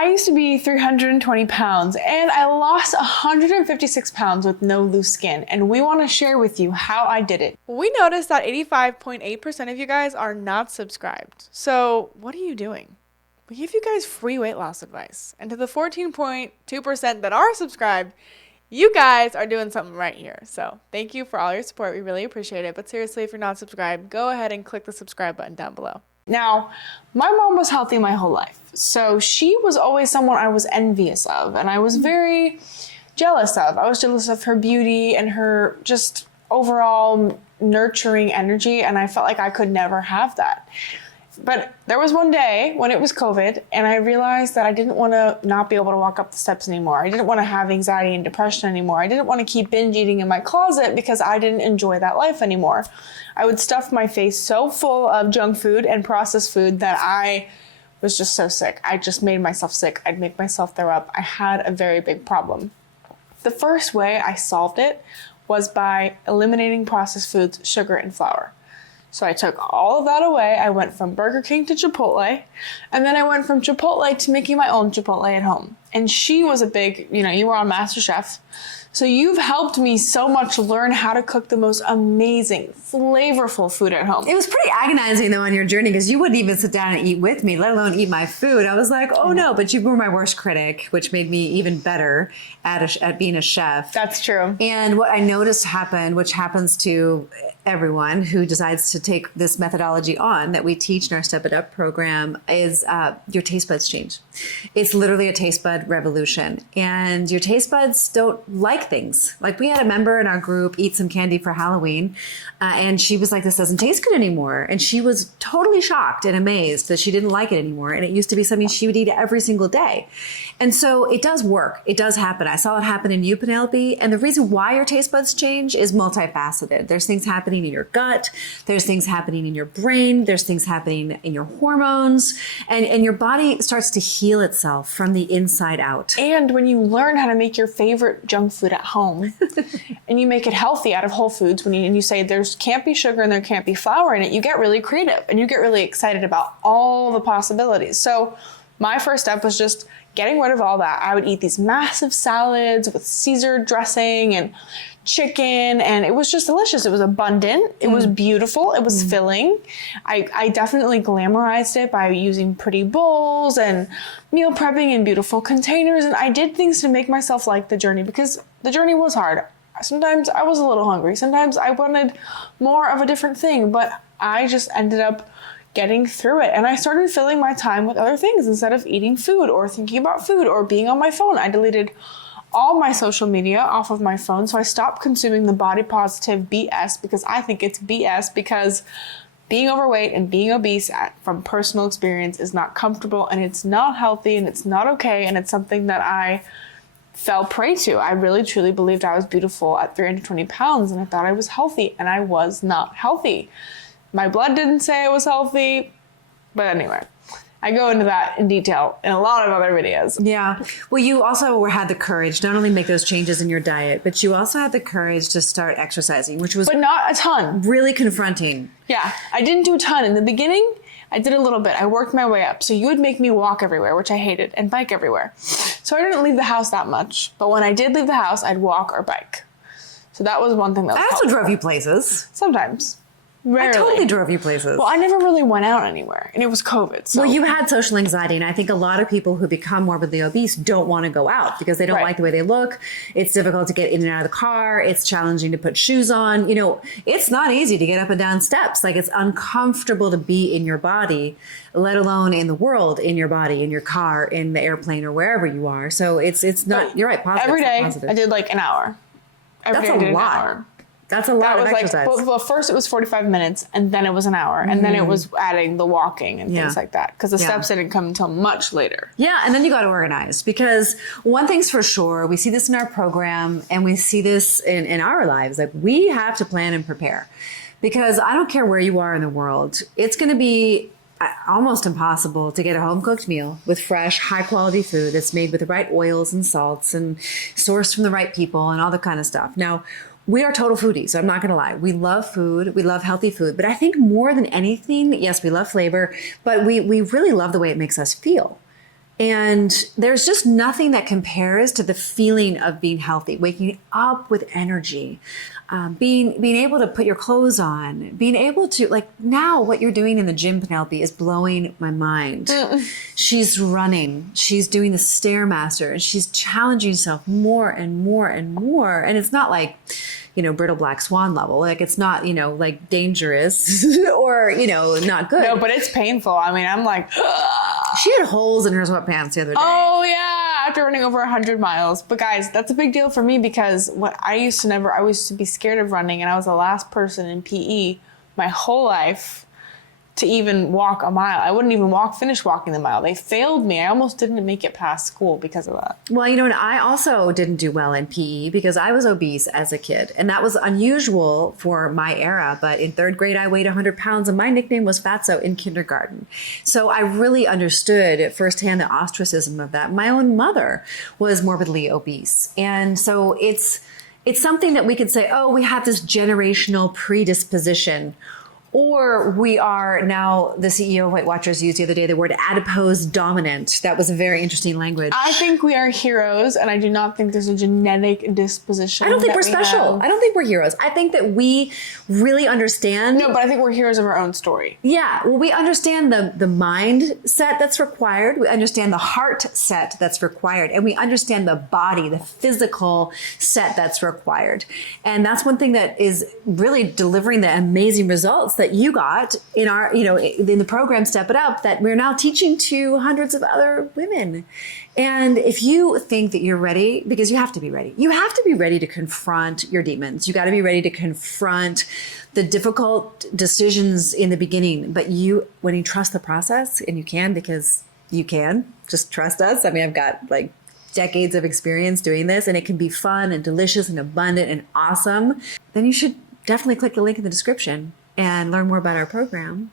I used to be 320 pounds and I lost 156 pounds with no loose skin. And we want to share with you how I did it. We noticed that 85.8% of you guys are not subscribed. So what are you doing? We give you guys free weight loss advice. And to the 14.2% that are subscribed, you guys are doing something right here. So thank you for all your support. We really appreciate it. But seriously, if you're not subscribed, go ahead and click the subscribe button down below. Now, my mom was healthy my whole life. So she was always someone I was envious of and I was very jealous of. I was jealous of her beauty and her just overall nurturing energy. And I felt like I could never have that. But there was one day when it was COVID and I realized that I didn't want to not be able to walk up the steps anymore. I didn't want to have anxiety and depression anymore. I didn't want to keep binge eating in my closet because I didn't enjoy that life anymore. I would stuff my face so full of junk food and processed food that I was just so sick. I just made myself sick. I'd make myself throw up. I had a very big problem. The first way I solved it was by eliminating processed foods, sugar, and flour. So I took all of that away. I went from Burger King to Chipotle, and then I went from Chipotle to making my own Chipotle at home. And she was a big, you were on MasterChef. So you've helped me so much learn how to cook the most amazing, flavorful food at home. It was pretty agonizing though on your journey because you wouldn't even sit down and eat with me, let alone eat my food. I was like, oh no, but you were my worst critic, which made me even better at being a chef. That's true. And what I noticed happened, which happens to everyone who decides to take this methodology on that we teach in our Step It Up program, is your taste buds change. It's literally a taste bud revolution. And your taste buds don't like things. Like we had a member in our group eat some candy for Halloween and she was like, this doesn't taste good anymore. And she was totally shocked and amazed that she didn't like it anymore. And it used to be something she would eat every single day. And so it does work. It does happen. I saw it happen in you, Penelope. And the reason why your taste buds change is multifaceted. There's things happening in your gut. There's things happening in your brain. There's things happening in your hormones. And your body starts to heal itself from the inside out. And when you learn how to make your favorite junk food at home and you make it healthy out of whole foods, and you say there can't be sugar and there can't be flour in it, you get really creative and you get really excited about all the possibilities. So my first step was just getting rid of all that. I would eat these massive salads with Caesar dressing and chicken, and it was just delicious. It was abundant. It was beautiful. It was filling. I definitely glamorized it by using pretty bowls and meal prepping in beautiful containers. And I did things to make myself like the journey because the journey was hard. Sometimes I was a little hungry. Sometimes I wanted more of a different thing, but I just ended up getting through it. And I started filling my time with other things instead of eating food or thinking about food or being on my phone. I deleted all my social media off of my phone. So I stopped consuming the body positive BS because I think it's BS, because being overweight and being obese from personal experience is not comfortable and it's not healthy and it's not okay. And it's something that I fell prey to. I really truly believed I was beautiful at 320 pounds and I thought I was healthy, and I was not healthy. My blood didn't say I was healthy, but anyway, I go into that in detail in a lot of other videos. Yeah. Well, you also had the courage not only make those changes in your diet, but you also had the courage to start exercising, which was but not a ton. Really confronting. Yeah. I didn't do a ton. In the beginning, I did a little bit. I worked my way up. So you would make me walk everywhere, which I hated, and bike everywhere. So I didn't leave the house that much. But when I did leave the house, I'd walk or bike. So that was one thing that was I also drove you places. Sometimes. Rarely. I totally drove you places. Well, I never really went out anywhere, and it was COVID. So. Well, you had social anxiety, and I think a lot of people who become morbidly obese don't want to go out because they don't like the way they look. It's difficult to get in and out of the car. It's challenging to put shoes on. It's not easy to get up and down steps. Like, it's uncomfortable to be in your body, let alone in the world, in your body, in your car, in the airplane, or wherever you are. So it's not. But you're right. Positive. Every day, I did like an hour. That's a lot. That's a lot of exercise. Well, first it was 45 minutes, and then it was an hour, and then it was adding the walking and things like that, because the steps didn't come until much later. Yeah, and then you got organized, because one thing's for sure, we see this in our program, and we see this in our lives. Like, we have to plan and prepare, because I don't care where you are in the world, it's going to be almost impossible to get a home-cooked meal with fresh, high-quality food that's made with the right oils and salts and sourced from the right people and all that kind of stuff. Now, we are total foodies, so I'm not going to lie. We love food. We love healthy food. But I think more than anything, yes, we love flavor, but we really love the way it makes us feel. And there's just nothing that compares to the feeling of being healthy, waking up with energy, being able to put your clothes on, being able to, like, now what you're doing in the gym, Penelope, is blowing my mind. She's running, she's doing the Stairmaster, and she's challenging herself more and more and more. And it's not like, brittle black swan level. Like, it's not, like dangerous or, not good. No, but it's painful. I mean, I'm like, she had holes in her sweatpants the other day. oh yeah, after running over 100 miles. But guys, that's a big deal for me because I used to be scared of running, and I was the last person in PE my whole life to even walk a mile. I wouldn't even finish walking the mile. They failed me. I almost didn't make it past school because of that. Well, and I also didn't do well in PE because I was obese as a kid. And that was unusual for my era. But in third grade, I weighed 100 pounds and my nickname was Fatso in kindergarten. So I really understood firsthand the ostracism of that. My own mother was morbidly obese. And so it's something that we could say, oh, we have this generational predisposition. Or we are now, the CEO of Weight Watchers used the other day the word adipose dominant. That was a very interesting language. I think we are heroes, and I do not think there's a genetic disposition. I don't think we're special. I don't think we're heroes. I think that we really understand. No, but I think we're heroes of our own story. Yeah. Well, we understand the mindset that's required. We understand the heart set that's required. And we understand the body, the physical set that's required. And that's one thing that is really delivering the amazing results that you got in our, in the program Step It Up, that we're now teaching to hundreds of other women. And if you think that you're ready, because you have to be ready, you have to be ready to confront your demons. You got to be ready to confront the difficult decisions in the beginning. But when you trust the process, and you can, because you can, just trust us. I mean, I've got like decades of experience doing this, and it can be fun and delicious and abundant and awesome. Then you should definitely click the link in the description and learn more about our program.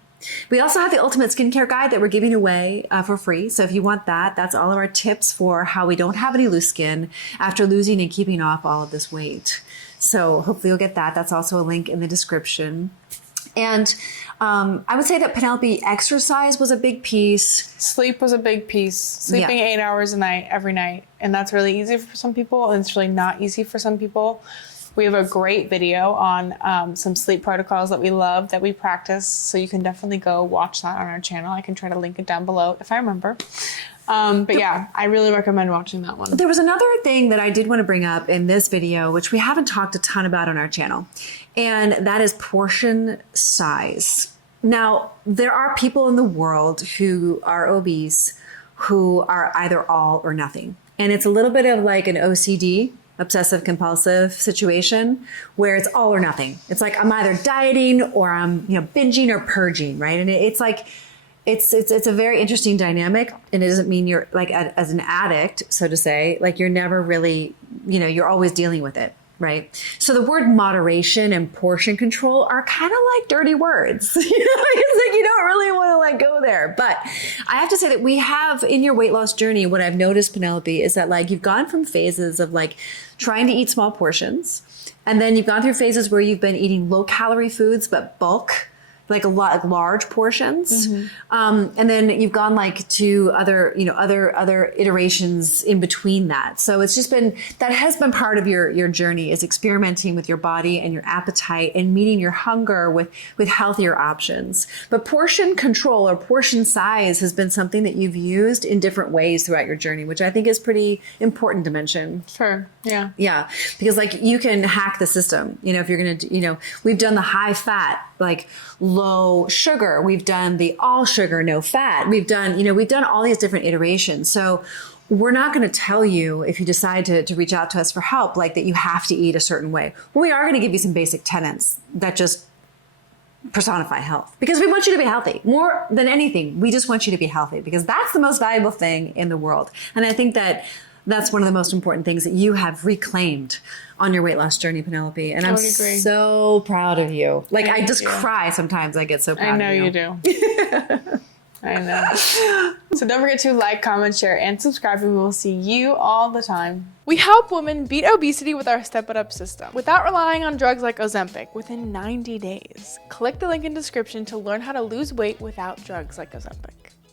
We also have the Ultimate Skincare Guide that we're giving away for free. So if you want that, that's all of our tips for how we don't have any loose skin after losing and keeping off all of this weight. So hopefully you'll get that. That's also a link in the description. And I would say that, Penelope, exercise was a big piece. Sleep was a big piece. Sleeping 8 hours a night, every night. And that's really easy for some people, and it's really not easy for some people. We have a great video on some sleep protocols that we love, that we practice. So you can definitely go watch that on our channel. I can try to link it down below if I remember. But yeah, I really recommend watching that one. There was another thing that I did want to bring up in this video, which we haven't talked a ton about on our channel, and that is portion size. Now, there are people in the world who are obese who are either all or nothing. And it's a little bit of like an OCD, obsessive compulsive situation, where it's all or nothing. It's like I'm either dieting or I'm binging or purging, right? And it's like it's a very interesting dynamic, and it doesn't mean you're like as an addict, so to say, like you're never really, you're always dealing with it, right? So the word moderation and portion control are kind of like dirty words. It's like you don't really want to like go there. But I have to say that we have, in your weight loss journey, what I've noticed, Penelope, is that like you've gone from phases of like trying to eat small portions, and then you've gone through phases where you've been eating low calorie foods but bulk, like a lot, like large portions. Mm-hmm. And then you've gone like to other iterations in between that. So it's just been, that has been part of your journey, is experimenting with your body and your appetite and meeting your hunger with healthier options. But portion control or portion size has been something that you've used in different ways throughout your journey, which I think is pretty important to mention. Sure. Yeah. Yeah. Because like you can hack the system, if you're going to, we've done the high fat, like low sugar. We've done the all sugar, no fat. We've done all these different iterations. So we're not going to tell you, if you decide to reach out to us for help, like that you have to eat a certain way. Well, we are going to give you some basic tenets that just personify health, because we want you to be healthy more than anything. We just want you to be healthy, because that's the most valuable thing in the world. And I think that that's one of the most important things that you have reclaimed on your weight loss journey, Penelope. And I'm so proud of you. Like, I just cry sometimes. I get so proud of you. I know you do. I know. So don't forget to like, comment, share, and subscribe, and we will see you all the time. We help women beat obesity with our Step It Up system without relying on drugs like Ozempic within 90 days. Click the link in the description to learn how to lose weight without drugs like Ozempic.